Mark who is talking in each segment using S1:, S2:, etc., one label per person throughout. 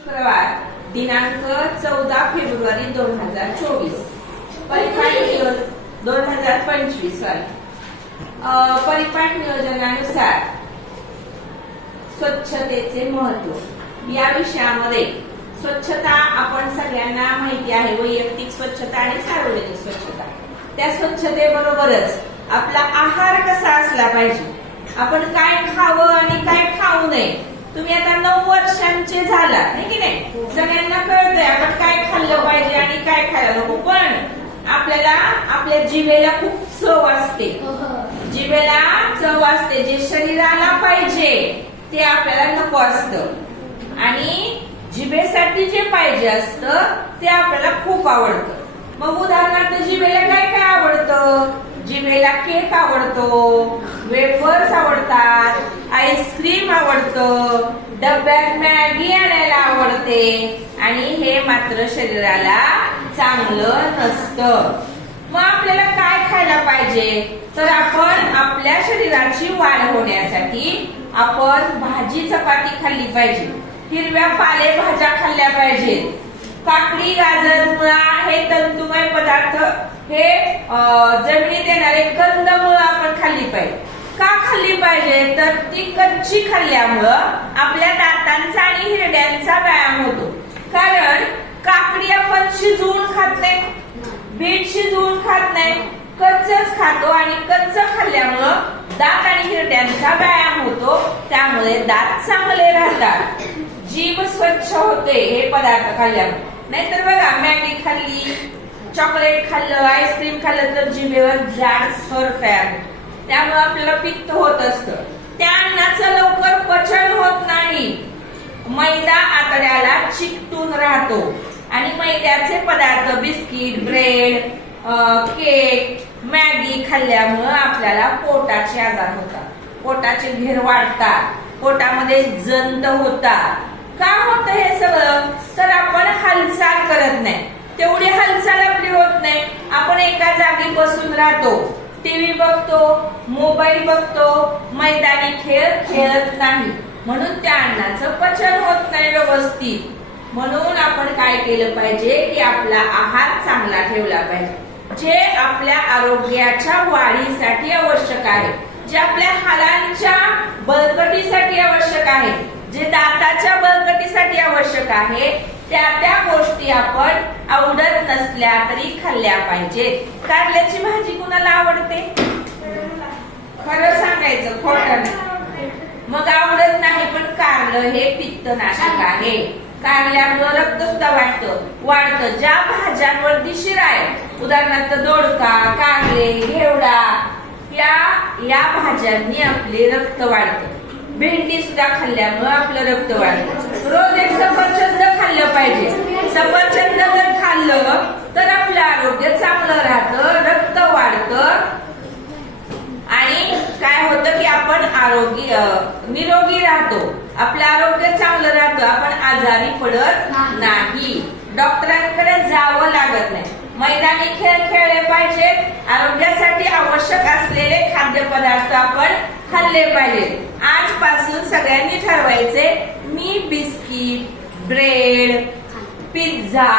S1: शुक्रवार दिनांक चौदा फेब्रुवारी दोन हजार चोवीस. परिपाठ नियोजन दोन हजार पंचवीस सॉरी परिपाठ नियोजनानुसार स्वच्छतेचे महत्त्व या विषयामध्ये स्वच्छता आपण सगळ्यांना माहिती आहे वैयक्तिक स्वच्छता आणि सार्वजनिक स्वच्छता. त्या स्वच्छतेबरोबरच आपला आहार कसा असला पाहिजे? आपण काय खावं आणि काय खाऊ नये? तुम्ही आता नऊ वर्षांचे झाला नाही की नाही? सगळ्यांना कळतंय आपण काय खाल्लं पाहिजे आणि काय खायला नको पण आपल्याला आपल्या जिभेला खूप चव असते. जिभेला चव असते जे शरीराला पाहिजे ते आपल्याला नको असतं. आणि जिभेसाठी जे पाहिजे असतं ते आपल्याला खूप आवडतं. मग उदाहरणार्थ जिभेला काय काय आवडतं? जिभेला केक आवडतो. आईस्क्रीम आवडतं डब्यात मॅगी आणायला आवडते आणि हे मात्र शरीराला चांगलं नसतं. मग आपल्याला काय खायला पाहिजे? तर आपण आपल्या शरीराची वाढ होण्यासाठी आपण भाजी चपाती खाल्ली पाहिजे. हिरव्या पालेभाज्या खाल्ल्या पाहिजेत. काकडी गाजर मुळा हे तंतुमय पदार्थ हे जमिनीत येणारे कंदमुळं आपण खाल्ली पाहिजे पाहिजे तर ती कच्ची खाल्ल्यामुळं आपल्या दातांचा आणि हिरड्यांचा व्यायाम होतो. कारण काकडी आपण शिजवून खात नाही बीट शिजवून खात नाही कच्चच खातो आणि कच्च खाल्ल्यामुळं दात आणि हिरड्यांचा व्यायाम होतो. त्यामुळे दात चांगले राहतात. जीभ स्वच्छ होते हे पदार्थ खाल्ल्यामुळे. नाहीतर बघा मॅगी खाल्ली चॉकलेट खाल्लं आईस्क्रीम खाल्लं तर जिभेवर जाड स्वर तयार होतो. त्यामुळे आपल्याला पित्त होत असतं. त्या अन्नाचं लवकर पचन होत नाही. मैदा आतड्याला चिकटून राहतो. आणि मैद्याचे पदार्थ बिस्किट ब्रेड केक मॅगी खाल्ल्यामुळं आपल्याला पोटाचे आजार होतात. पोटाचे घेर वाढतात. पोटामध्ये जंत होतात. का होतं हे सगळं? तर आपण हालचाल करत नाही. तेवढी हालचाल आपली होत नाही. आपण एका जागी बसून राहतो. टीव्ही बघतो मोबाईल बघतो मैदानी खेळ खेळत नाही. म्हणून त्या अन्नाचं पचन होत नाही व्यवस्थित. म्हणून आपण काय केलं पाहिजे की आपला आहार चांगला ठेवला पाहिजे. जे आपल्या आरोग्याच्या वाढीसाठी आवश्यक आहे जे आपल्या हालांच्या बळकटीसाठी आवश्यक आहे जे दाताच्या बळकटीसाठी आवश्यक आहे त्या त्या गोष्टी आपण आवडत नसल्या तरी खाल्ल्या पाहिजेत. कारल्याची भाजी कुणाला आवडते? खरं सांगायचं खोटं मग आवडत नाही पण कारलं हे पित्तनाशक आहे. कारल्यामुळं रक्त सुद्धा वाढतं वाढतं. ज्या भाज्यांवर दिशीर आहे उदाहरणार्थ दोडका कारले घेवडा या या भाज्यांनी आपले रक्त वाढतं. भेंडी सुद्धा खाल्ल्यामुळं आपलं रक्त वाढतं. रोज एक सफरचंद खाल्लं पाहिजे. सफरचंद जर खाल्लं तर आपलं आरोग्य चांगलं राहतं रक्त वाढतं. आणि काय होतं की आपण आरोग्य निरोगी राहतो. आपलं आरोग्य चांगलं राहतं आपण आजारी पडत नाही. डॉक्टरांकडे जावं लागत नाही. मैदानी खेळ खेळले पाहिजेत आरोग्यासाठी आवश्यक असलेले खाद्यपदार्थ आपण खाल्ले पाहिजेत आजपासून सगळ्यांनी ठरवायचे मी biscuit bread pizza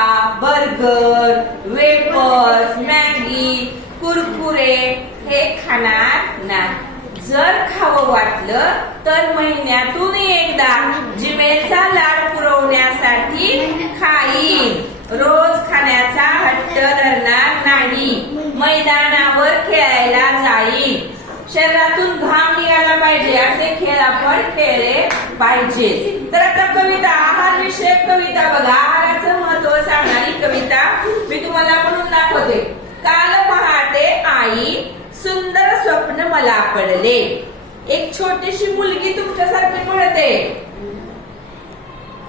S1: burger wafers Maggi Kurkure हे खाणार नाही. जर खावं वाटलं तर महिन्यातून एकदा जिमेचा लाड पुरवण्यासाठी खाईन. रोज खाण्याचा हट्ट धरणार नाही. मैदानावर खेळायला जाईल शरीरातून घाम निघाला पाहिजे असे खेळ आपण खेळले पाहिजे. तर आता कविता आहार विषयक कविता बघा. आहाराचं महत्त्व सांगणारी कविता मी तुम्हाला म्हणून दाखवते. काल पहाटे आई सुंदर स्वप्न मला पडले. एक छोटीशी मुलगी तुमच्यासारखी पडते.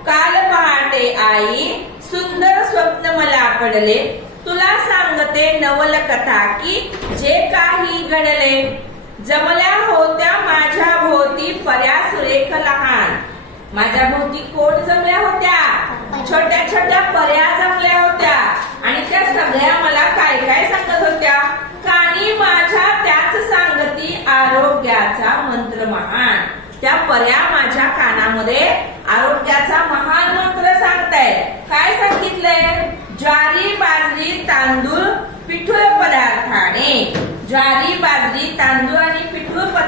S1: काल पहाटे आई सुंदर स्वप्न मला पडले. तुला सांगते नवल कथा की जे काही घडले. जमल्या होत्या माझ्या भोवती पर्या सुरेख लहान. माझ्या भोवती कोण जमल्या होत्या? छोट्या छोट्या पर्या जमल्या होत्या. आणि त्या सगळ्या मला काय काय सांगत होत्या? कानी माझ्या त्याच सांगती आरोग्याचा मंत्र महान. त्या पर्या माझ्या कानामध्ये आरोग्याचा महान मंत्र सांगताय काय सांगितलंय? ज्वारी बाजरी तांदूळ पिठोळ पदार्थाने. ज्वारी बाजरी तांदूळ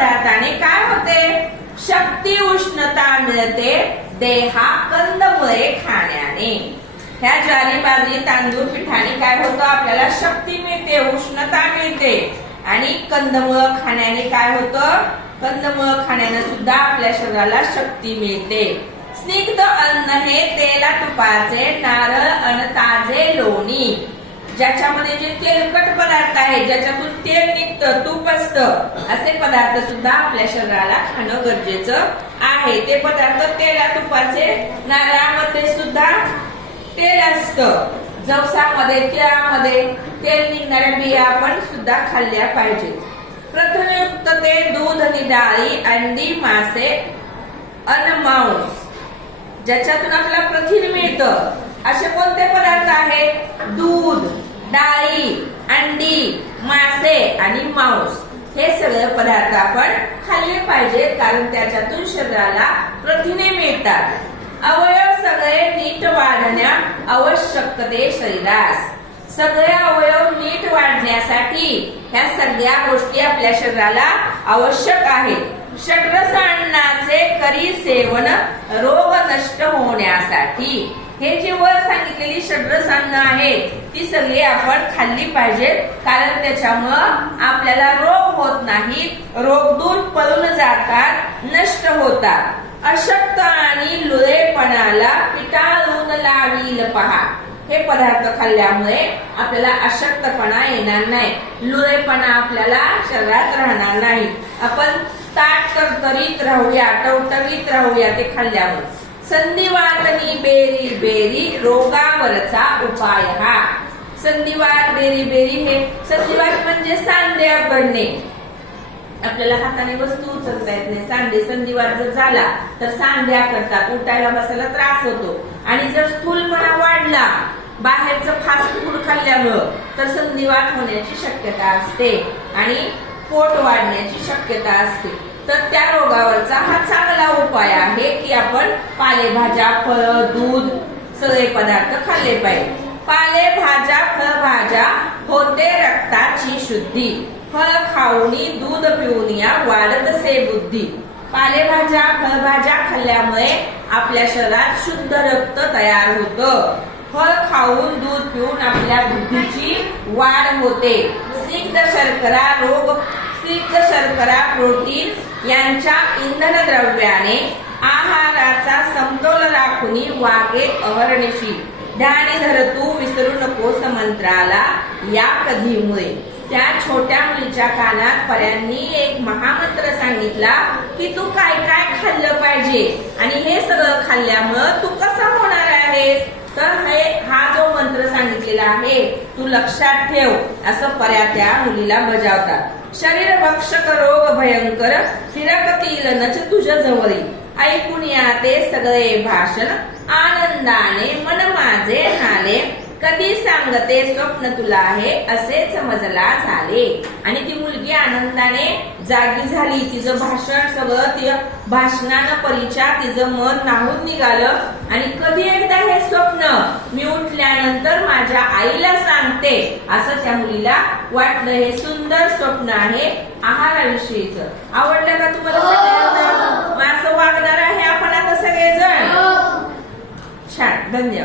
S1: पदार्थाने काय होते? शक्ती उष्णता मिळते देहा कंदमुळे खाण्याने. ह्या ज्वारी बाजरी तांदूळ पिठाने काय होतं? आपल्याला शक्ती मिळते उष्णता मिळते. आणि कंदमुळ खाण्याने काय होतं? कंदमुळ खाण्याने सुद्धा आपल्या शरीराला शक्ती मिळते. स्निग्ध अन्न हे तेला तुपाचे नारळ अन ताजे लोणी. ज्याच्यामध्ये जे तेलकट पदार्थ आहे ज्याच्यातून तेल निघतं तूप असतं असे पदार्थ सुद्धा आपल्या शरीराला खाणं गरजेचं आहे. ते पदार्थ तेला तुपाचे नारळामध्ये सुद्धा तेल असतं. जवसामध्ये तिळामध्ये तेल निघणाऱ्या बिया आपण सुद्धा खाल्ल्या पाहिजेत प्रथमयुक्त ते दूध आणि डाळी अंडी मासे अन मांस ज्याच्यातून आपल्याला प्रथिन मिळतं. असे कोणते पदार्थ आहेत? दूध. डाळी अंडी मासे आणि मांस हे सगळे पदार्थ आपण खाल्ले पाहिजेत कारण त्याच्यातून शरीराला प्रथिने मिळतात. अवयव सगळे नीट वाढण्या आवश्यक ते शरीरास. सगळे अवयव नीट वाढण्यासाठी ह्या सगळ्या गोष्टी आपल्या शरीराला आवश्यक आहेत. षड्रस करी सेवन रोग नष्ट होण्यासाठी. हे जे वर सांगितलेली षड्रसान्न आहेत आहे ती सगळी आपण खाल्ली पाहिजेत कारण त्याच्यामुळं आपल्याला रोग होत नाहीत रोग दूर पळून जातात नष्ट होतात. अशक्त आणि लुळेपणाला पिटाळून लावील पहा. हे पदार्थ खाल्ल्यामुळे आपल्याला अशक्तपणा येणार नाही. लुळेपणा आपल्याला शरीरात राहणार नाही. आपण ताट तरतरीत राहूया टवटवीत राहूया ते खाल्ल्यामुळे संधिवातनी बेरी बेरी रोगावरचा उपाय. हा संधिवात बेरी बेरी हे संधिवात म्हणजे सांधे घडणे आपल्याला हाताने वस्तू उचलता येत नाही. सांधे संधिवात जर झाला तर सांध्या करतात. उठायला बसायला त्रास होतो. आणि जर स्थूलपणा वाढला बाहेरचं फास्ट फूड खाल्ल्यामुळं तर संधिवात होण्याची शक्यता असते. आणि पोट वाढण्याची शक्यता असते. तर त्या रोगावरचा हा चांगला उपाय आहे की आपण पालेभाज्या फळ दूध सगळे पदार्थ खाल्ले पाहिजे. पालेभाज्या फळभाज्या होते रक्ताची शुद्धी. फळ खाऊनी दूध पिऊन या वाढतसे बुद्धी. पालेभाज्या फळभाज्या खाल्ल्यामुळे आपल्या शरीरात शुद्ध रक्त तयार होतं. फळ खाऊन दूध पिऊन आपल्या बुद्धीची वाढ होते. स्निग्ध शर्करा रोग स्निग्ध शर्करा प्रोटीन यांच्या इंधन द्रव्याने आहाराचा समतोल राखून वागे अहरणीशी ध्यानी धरतू विसरू नकोस मंत्राला या कधीमुळे. त्या छोट्या मुलीच्या कानात पर्यांनी एक महामंत्र सांगितला की तू काय काय खाल्लं पाहिजे? आणि हे सगळं खाल्ल्यामुळं तू कसा होणार आहेस? तर हे हा जो मंत्र सांगितलेला आहे तू लक्षात ठेव असं पर्या त्या मुलीला बजावतात. शरीर भक्षक रोग भयंकर हिरकतील नच तुझ्या जवळी. ऐकून या ते सगळे भाषण. आनंदाने मन माझे नाले कधी सांगते स्वप्न तुला आहे असे समजला झाले. आणि ती मुलगी आनंदाने जागी झाली. तिचं भाषण सगळं ती भाषणानं परीच्या तिचं मन नाहून निघालं. आणि कधी एकदा हे स्वप्न मी उठल्यानंतर माझ्या आईला सांगते असं त्या मुलीला वाटलं. हे सुंदर स्वप्न आहे आहाराविषयीच. आवडलं का तुम्हाला मग असं वागणार आहे आपण आता सगळेजण? छान. धन्यवाद.